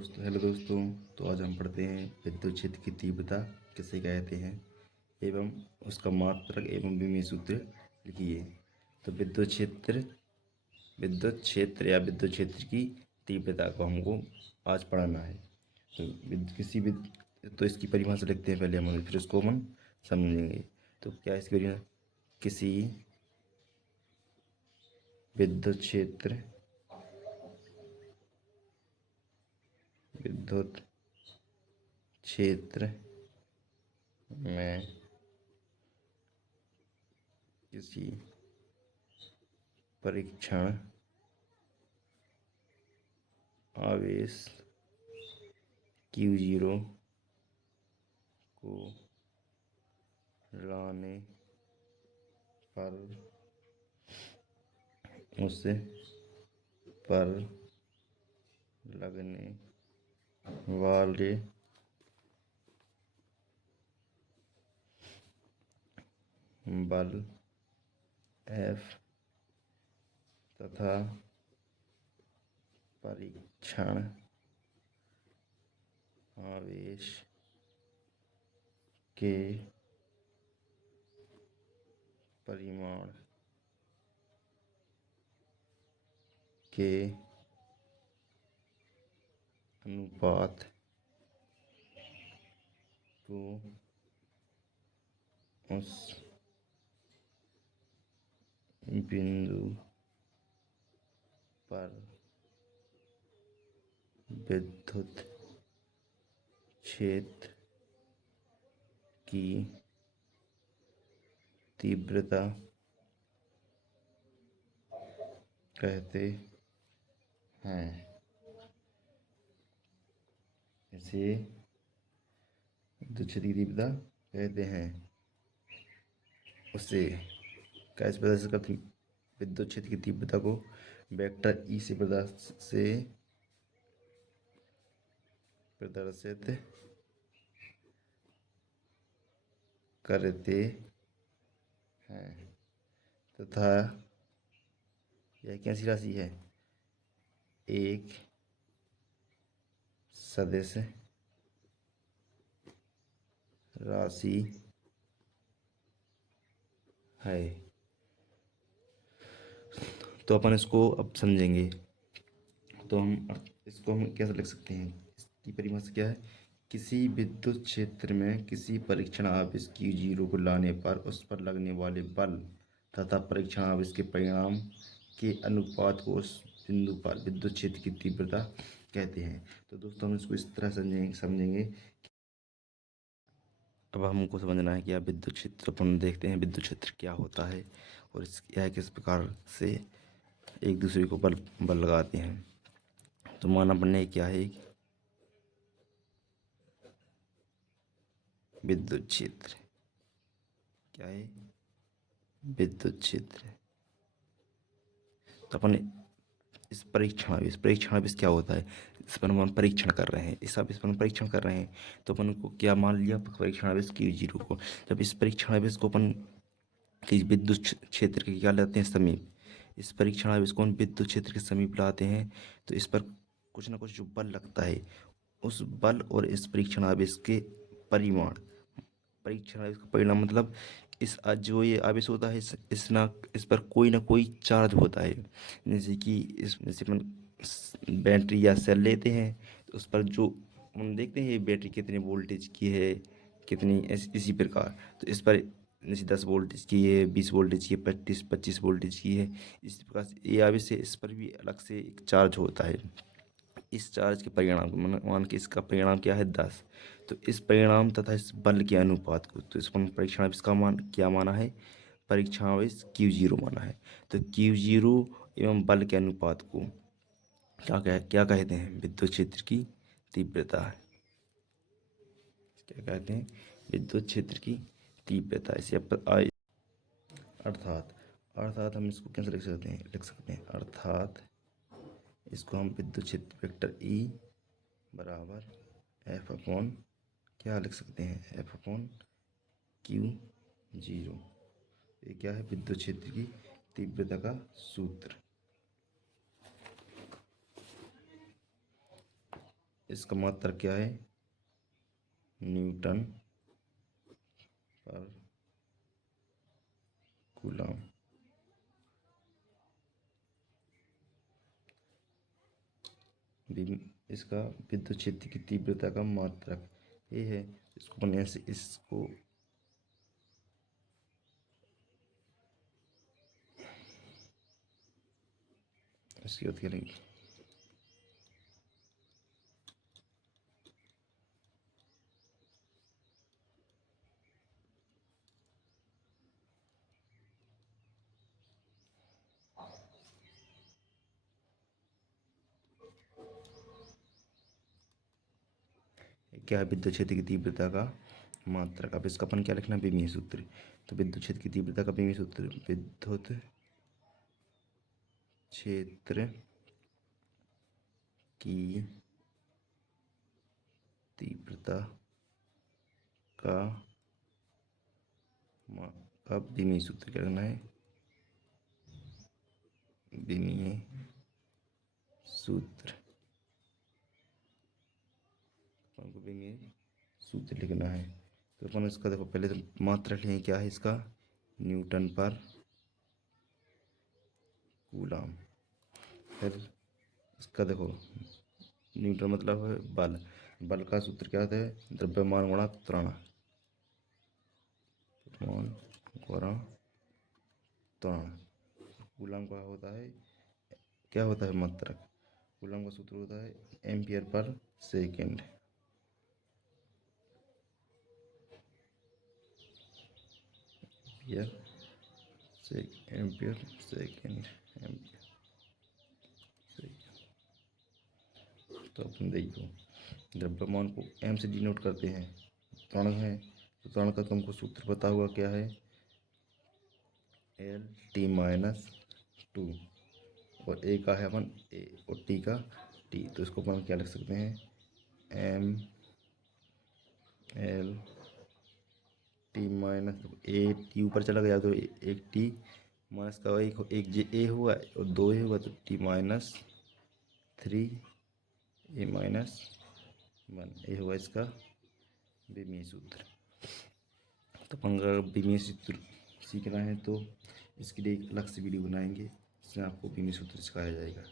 Hello दोस्तों। तो आज हम पढ़ते हैं विद्युत क्षेत्र की तीव्रता किसे कहते हैं एवं उसका मात्रक एवं विमीय सूत्र लिखिए। तो विद्युत क्षेत्र या विद्युत क्षेत्र की तीव्रता को हमको आज पढ़ना है। तो तो इसकी परिभाषा लिखते हैं पहले हम, फिर उसको हम समझेंगे। तो क्या इसकी परिभाषा? किसी विद्युत क्षेत्र विद्युत क्षेत्र में किसी परीक्षण आवेश Q0 को लाने पर उस पर लगने वाले बल F तथा परीक्षण आवेश के परिमाण के अनुपात को उस बिंदु पर विद्युत क्षेत्र की तीव्रता कहते हैं। इसे विद्युत क्षेत्र की तीव्रता कहते हैं। उससे कैसे प्रदर्शित करते? विद्युत क्षेत्र की तीव्रता को वेक्टर ई से प्रदर्शित करते हैं तथा यह कैसी राशि है? एक सदिश राशि है। तो अपन इसको अब समझेंगे। तो इसको हम कैसे लिख सकते हैं? इसकी परिभाषा क्या है? किसी विद्युत क्षेत्र में किसी परीक्षण आवेश Q0 को लाने पर उस पर लगने वाले बल तथा परीक्षण आवेश के परिणाम के अनुपात को उस बिंदु पर विद्युत क्षेत्र की तीव्रता कहते हैं। तो दोस्तों हम इसको इस तरह समझेंगे। अब हमको समझना है कि आप विद्युत क्षेत्र, अपन देखते हैं विद्युत क्षेत्र क्या होता है और यह किस प्रकार से एक दूसरे को बल लगाते हैं। तो माना बनने क्या है? विद्युत क्षेत्र क्या है? विद्युत क्षेत्र। तो अपन इस परीक्षण आवेश क्या होता है? इस पर हम परीक्षण कर रहे हैं, इस आवेश पर हम परीक्षण कर रहे हैं। तो अपन को क्या मान लिया? परीक्षण आवेश Q0 को। जब इस परीक्षण आवेश को अपन किसी विद्युत क्षेत्र के क्या लाते हैं? समीप। इस परीक्षण आवेश को हम विद्युत क्षेत्र के समीप लाते हैं तो इस पर कुछ ना कुछ जो बल लगता है, उस बल और इस परीक्षण आवेश के परिमाण, परीक्षण आवेश का परिणाम मतलब जो ये आवेश होता है इस पर कोई ना कोई चार्ज होता है। जैसे कि जैसे अपन बैटरी या सेल लेते हैं तो उस पर जो हम देखते हैं ये बैटरी कितने वोल्टेज की है, कितनी इसी प्रकार। तो इस पर जैसे 10 वोल्टेज की है, 20 वोल्टेज की है, 25 वोल्टेज की है। इस प्रकार से ये आवेश से इस पर भी अलग से एक चार्ज होता है। इस चार्ज के परिणाम को मान के इसका परिणाम क्या है? 10। तो इस परिणाम तथा इस बल के अनुपात को, तो इस पर परीक्षण आवेश का मान क्या माना है? परीक्षण आवेश Q0 माना है। तो Q0 एवं बल के अनुपात को क्या कहते हैं? विद्युत क्षेत्र की तीव्रता है। क्या कहते हैं? विद्युत क्षेत्र की तीव्रता। इसे अर्थात हम इसको कैसे लिख सकते हैं? अर्थात इसको हम विद्युत क्षेत्र वेक्टर E बराबर F अपॉन क्या लिख सकते हैं? F upon Q0। ये क्या है? विद्युत क्षेत्र की तीव्रता का सूत्र। इसका मात्रक क्या है, न्यूटन पर कूलम। इसका विद्युत क्षेत्र की तीव्रता का मात्रक ये है। इसको अपन ऐसे इसको इसकी बात करेंगे। क्या है, विद्युत क्षेत्र की तीव्रता का मात्रक। अब इसका अपन क्या लिखना है, बीमीय सूत्र। तो विद्युत क्षेत्र की तीव्रता का बीमीय सूत्र, विद्युत क्षेत्र की तीव्रता का बीमीय सूत्र क्या करना है, बीमीय सूत्र, अपन को बीमीय सूत्र लिखना है। तो अपन इसका देखो पहले तो मात्रक लिखेंगे, क्या है इसका, न्यूटन पर कूलम। फिर इसका देखो न्यूटन मतलब है बल, बल का सूत्र क्या होता है, द्रव्यमान गुणा त्वरण, गुणा त्वरण। कूलम का होता है, क्या होता है मात्रक, कूलम का सूत्र होता है ampere per second. Ampere second, ampere second. तो अपन देखो द्रव्यमान को एम से डिनोट करते हैं, त्वरण है तो त्वरण का तुमको सूत्र पता हुआ क्या है, एल टी माइनस टू, और ए का है अपन ए और टी का टी। तो इसको अपन क्या लिख सकते हैं, एम एल टी माइनस ए, टी ऊपर चला गया तो एक टी माइनस का एक जे ए हुआ और दो ए हुआ तो टी माइनस थ्री ए माइनस वन, ये हुआ इसका बीमीय सूत्र। तो अपन अगर बीमीय सूत्र सीखना है तो इसके लिए एक अलग से वीडियो बनाएंगे, जिसमें आपको बीमीय सूत्र सिखाया जाएगा।